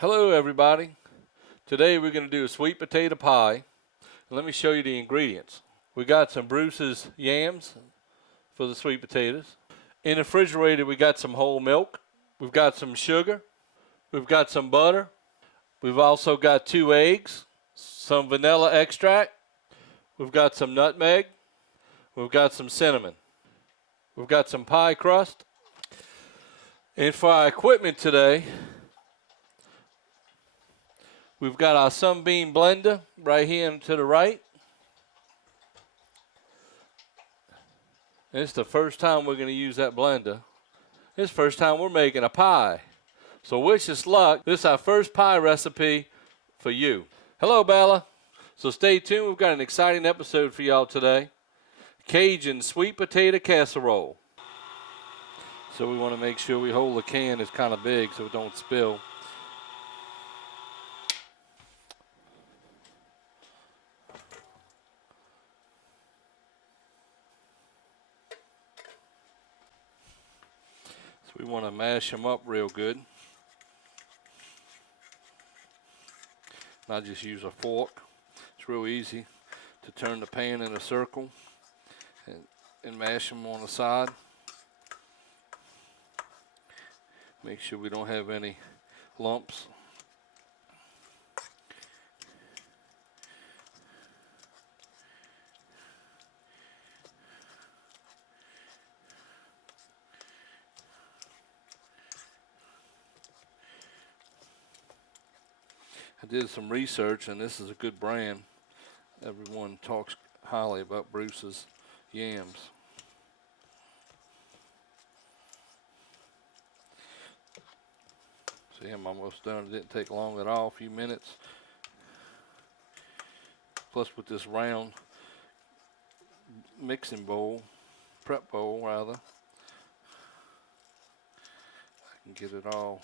Hello everybody. Today we're going to do a sweet potato pie. Let me show you the ingredients. We got some Bruce's yams for the sweet potatoes. In the refrigerator we got some whole milk. We've got some sugar. We've got some butter. We've also got 2 eggs, some vanilla extract. We've got some nutmeg. We've got some cinnamon. We've got some pie crust. And for our equipment today, we've got our Sunbeam blender right here and to the right. And it's the first time we're going to use that blender. It's the first time we're making a pie. So wish us luck. This is our first pie recipe for you. Hello, Bella. So stay tuned. We've got an exciting episode for y'all today. Cajun sweet potato casserole. So we want to make sure we hold the can is kind of big so it don't spill. So we want to mash them up real good. I just use a fork. It's real easy to turn the pan in a circle and mash them on the side. Make sure we don't have any lumps. I did some research, and this is a good brand. Everyone talks highly about Bruce's yams. See, I'm almost done. It didn't take long at all, a few minutes. Plus with this round mixing bowl, prep bowl rather, I can get it all.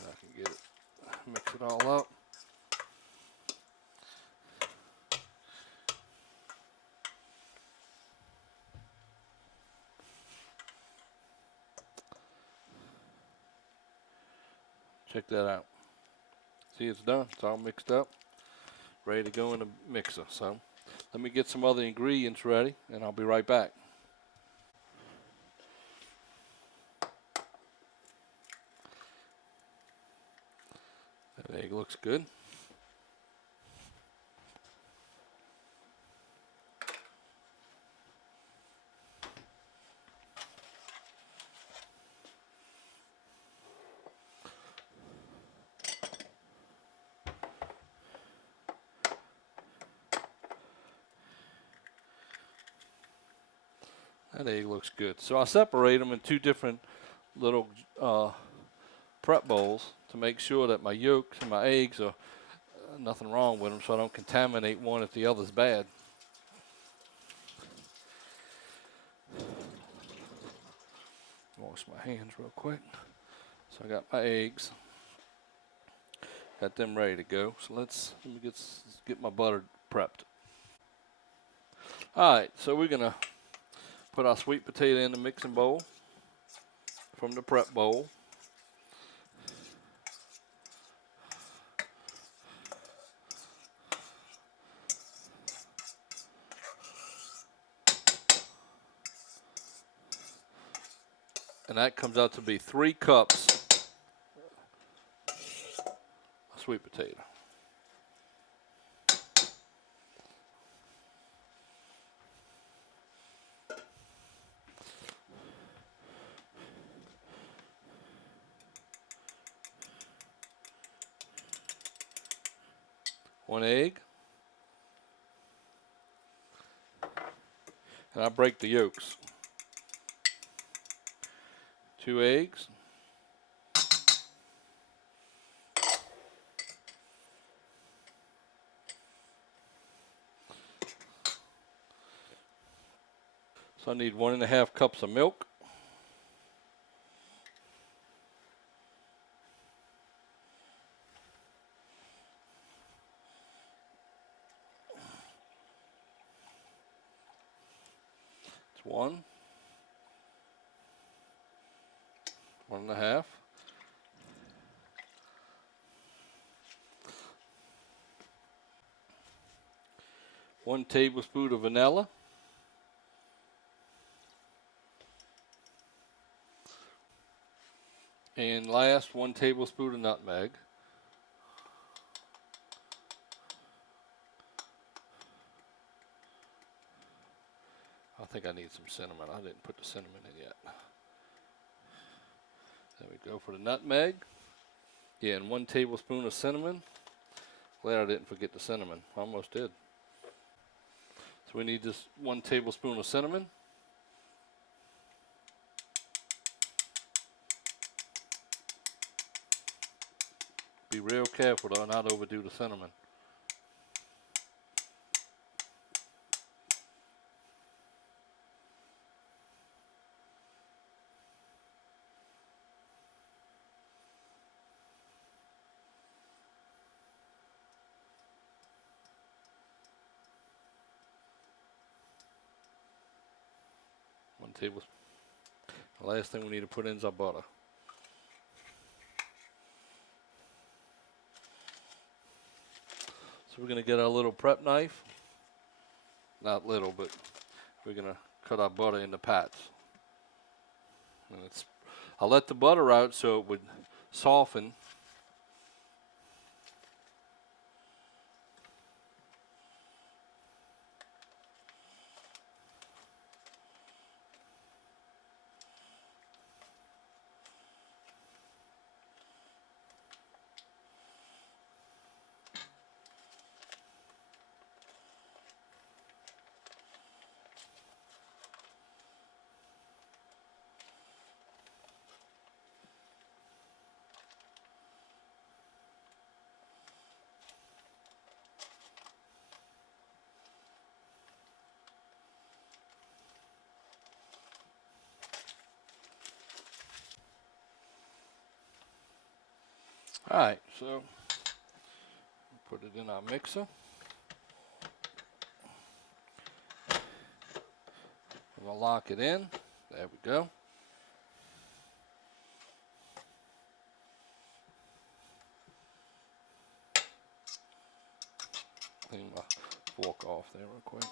I can get it, mix it all up. Check that out. See, it's done. It's all mixed up, ready to go in the mixer. So let me get some other ingredients ready, and I'll be right back. That egg looks good. That egg looks good. So I separate them in 2 different little prep bowls to make sure that my yolks and my eggs are nothing wrong with them, so I don't contaminate one if the other's bad. Wash my hands real quick. So I got my eggs. Got them ready to go. So let me get my butter prepped. All right, so we're gonna put our sweet potato in the mixing bowl from the prep bowl. And that comes out to be 3 cups of sweet potato. One egg. And I break the yolks. 2 eggs. So I need 1½ cups of milk. It's 1. 1.5. 1 tablespoon of vanilla. And last, 1 tablespoon of nutmeg. I think I need some cinnamon. I didn't put the cinnamon in yet. There we go for the nutmeg. Yeah, and 1 tablespoon of cinnamon. Glad I didn't forget the cinnamon. I almost did. So we need just 1 tablespoon of cinnamon. Be real careful though, not overdo the cinnamon. Tablespoon. The last thing we need to put in is our butter. So we're going to get our little prep knife. Not little, but we're going to cut our butter into pats. And I'll let the butter out so it would soften. Alright, so put it in our mixer. We'll lock it in. There we go. Clean my fork off there real quick.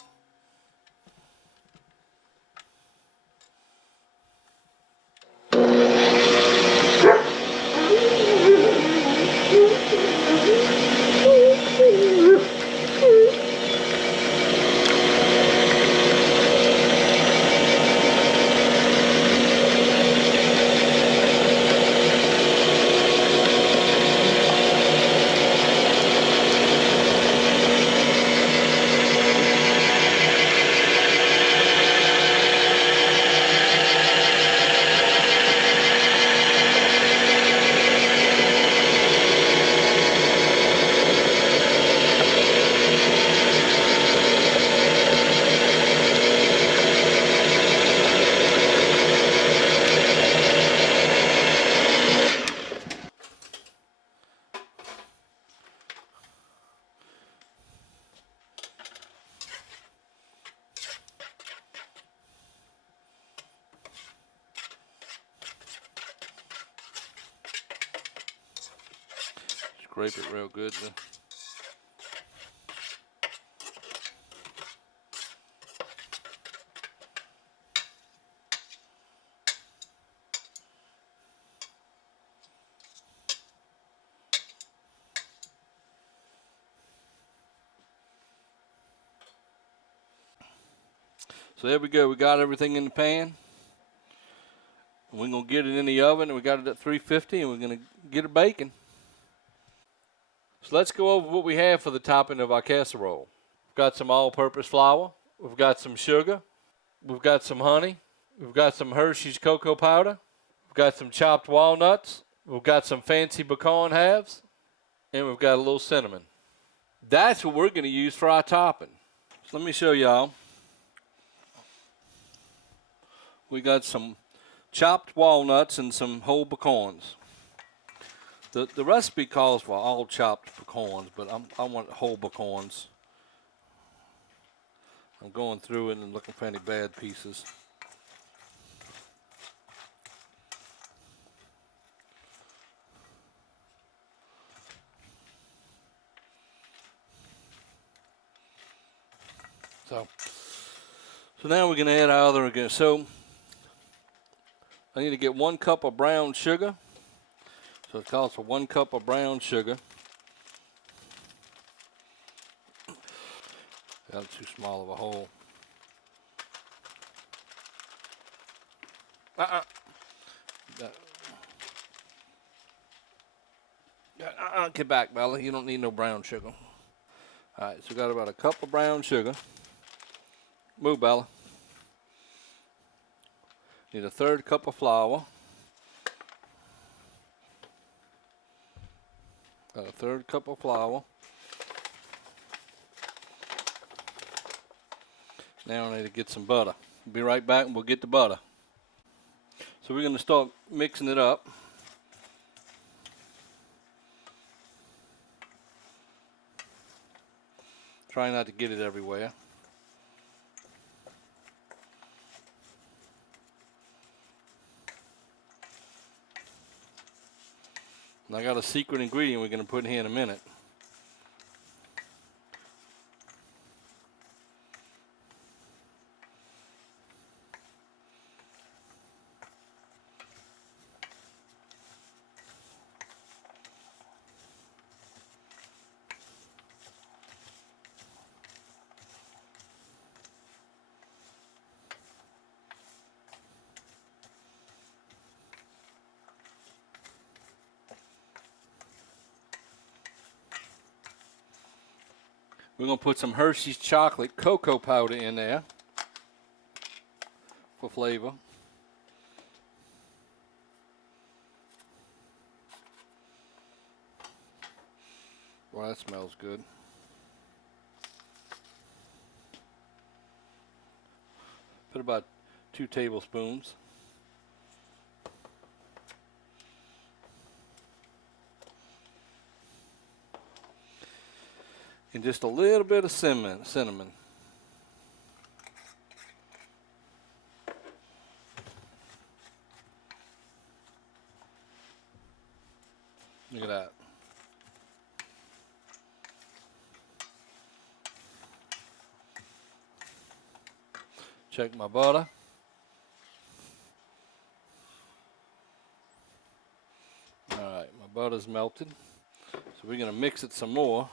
Scrape it real good then. So there we go. We got everything in the pan. We're going to get it in the oven. We got it at 350 and we're going to get it baking. So let's go over what we have for the topping of our casserole. We've got some all-purpose flour. We've got some sugar. We've got some honey. We've got some Hershey's cocoa powder. We've got some chopped walnuts. We've got some fancy pecan halves. And we've got a little cinnamon. That's what we're going to use for our topping. So let me show y'all. We got some chopped walnuts and some whole pecans. The recipe calls for all chopped pecans, but I want whole pecans. I'm going through it and looking for any bad pieces. So now we're going to add our other ingredients. So I need to get 1 cup of brown sugar. So it calls for 1 cup of brown sugar. That's too small of a hole. Get back, Bella. You don't need no brown sugar. All right, so we got about a cup of brown sugar. Move, Bella. Need a 1/3 cup of flour. Got a 1/3 cup of flour. Now I need to get some butter. Be right back and we'll get the butter. So we're going to start mixing it up. Try not to get it everywhere. And I got a secret ingredient we're going to put in here in a minute. We're going to put some Hershey's chocolate cocoa powder in there for flavor. Well, that smells good. Put about 2 tablespoons. And just a little bit of cinnamon. Look at that. Check my butter. All right, my butter's melted. So we're going to mix it some more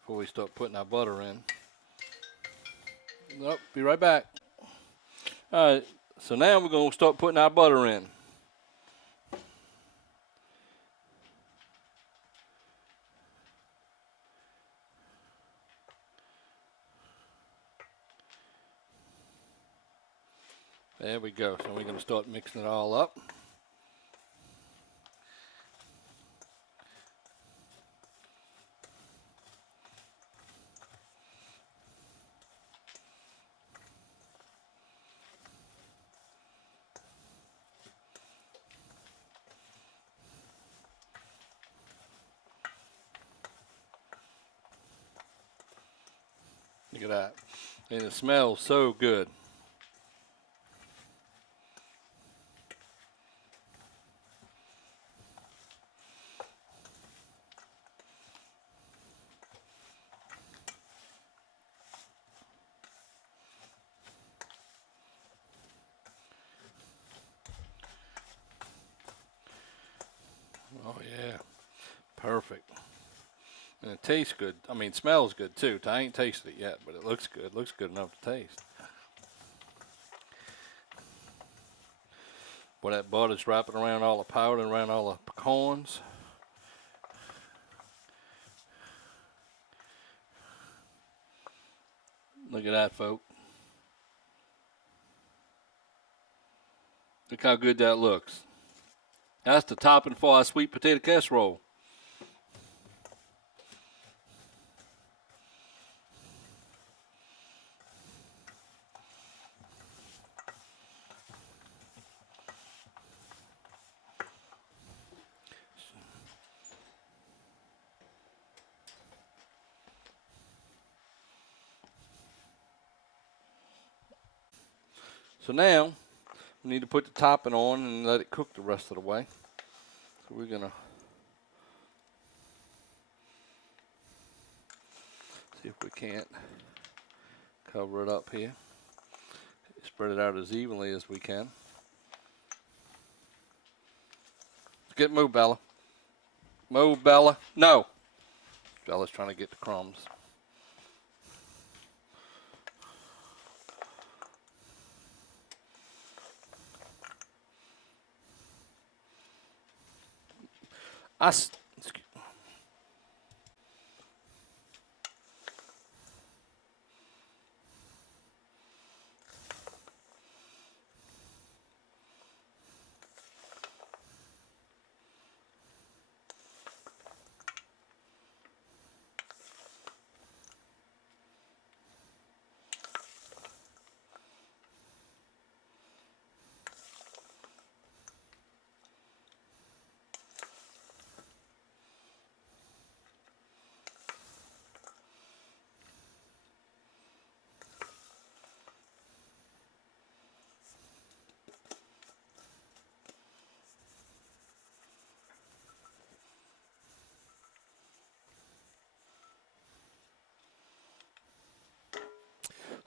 before we start putting our butter in. Nope, be right back. All right, so now we're going to start putting our butter in. There we go. So we're going to start mixing it all up. Look at that. And it smells so good. Oh yeah, perfect. And it tastes good. I mean, it smells good too. I ain't tasted it yet, but it looks good. It looks good enough to taste. Boy, that butter's wrapping around all the powder and around all the pecans. Look at that, folks. Look how good that looks. That's the topping for our sweet potato casserole. So now we need to put the topping on and let it cook the rest of the way. So we're gonna See if we can't cover it up here. Spread it out as evenly as we can. Get move, Bella. Move, Bella. No. Bella's trying to get the crumbs.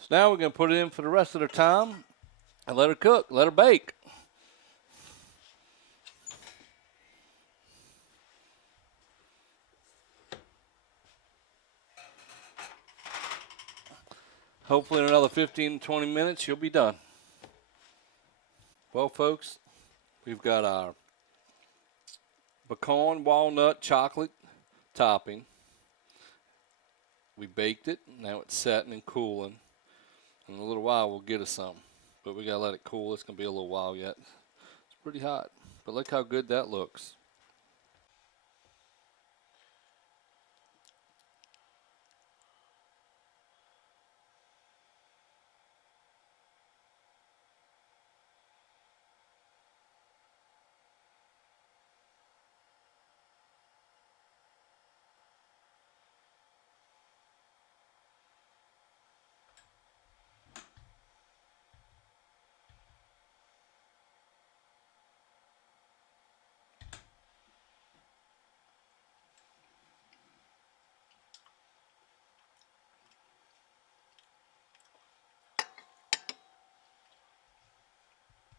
So now we're going to put it in for the rest of the time and let her cook, let her bake. Hopefully in another 15 to 20 minutes, she'll be done. Well, folks, we've got our pecan walnut chocolate topping. We baked it. Now it's setting and cooling. In a little while, we'll get us some. But we got to let it cool. It's going to be a little while yet. It's pretty hot. But look how good that looks.